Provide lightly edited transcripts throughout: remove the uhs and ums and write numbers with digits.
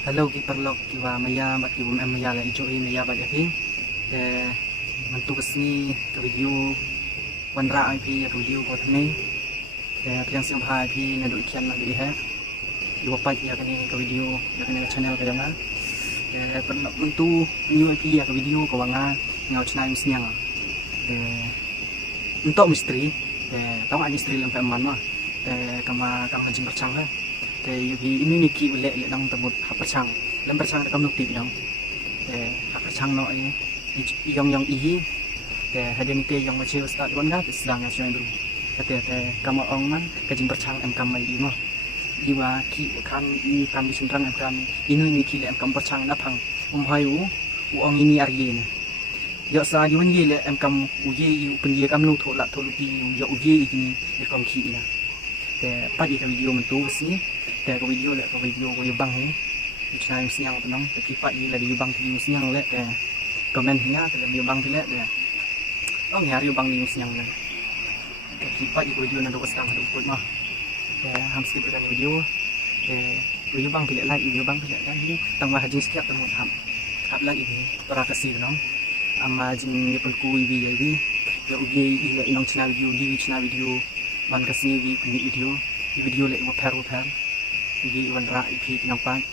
Hello kiperlok kiwa maya mat kiwum maya la ijo maya ba yapi mantu kesni ke video wan rhah pi ke video buat ni yang siang hai pi na duk kian la di ha iwa pa ya ke ni ke video ya ke ni channel ke jama pernah mantu ni pi ya ke video ko wanga ngau channel siang untuk misteri tahu misteri lempe mana kama hajing percang ha yugi ini niki ulek lek nang temut hab percang lem percang kam nuk ti dong hab percang no ini yong i hade ni te yong ma cheu start wan ga sedang ya chen dulu kam ong man hajing percang em kam mai mo iwa ki kan i kam bi sunrang em kam ini niki lek kam percang na phang hai u ong ini arye ne yo sa yu ni le em kam u ye yu pen ye kam lu tho la tho lu pi yo u ye ini kam khi na pa di video mentu sini ke video le video ko yubang ni channel siang tenang tapi pak ni lagi yubang video siang le komen nya ke yubang le oh ni hari yubang ni siang le tapi pak di video nak sedang ada ikut mah ham skip kan video yubang pilih like yubang pilih lagi tambah hajing sekian temu ham lagi ni para kasih nong ama jing ni pun kui bi jadi ya uji ile inong channel video man kasih video le mo per jadi wan rhah ip nampak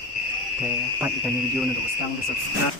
pat ikan video untuk sedang subscribe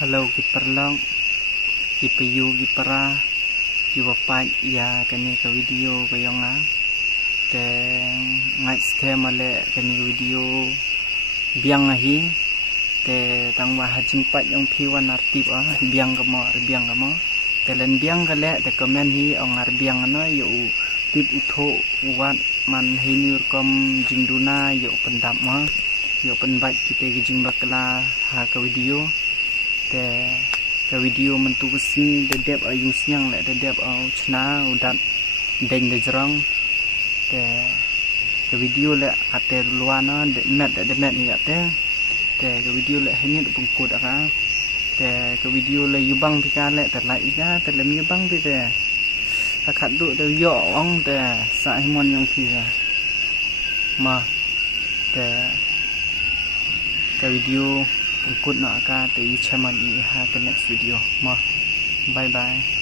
Hello kiperlong kipayu kipara kiwapai ya kani ka video bayonga te ngai skhem ale kani video biang ahi te tangwa hajing pat yang piwan artip biang kamo te len biang kale te komen hi ong ar biang na yu tip utho wat man hinur kom jingduna yu pendap ma yu penbat kita gijing bakla ha ka video te ka video mentusi dedep ayung siang le dedep au chna udat den de jrong te ka video le ate luana de met ni ate te ka video le henit pungkut aka te ka video le yubang pika le te lai ika te le yubang pi te akhat du de yo ong te sa himon yang pi ma te ka video pungkut na aka te chaman I ha the next video ma bye bye.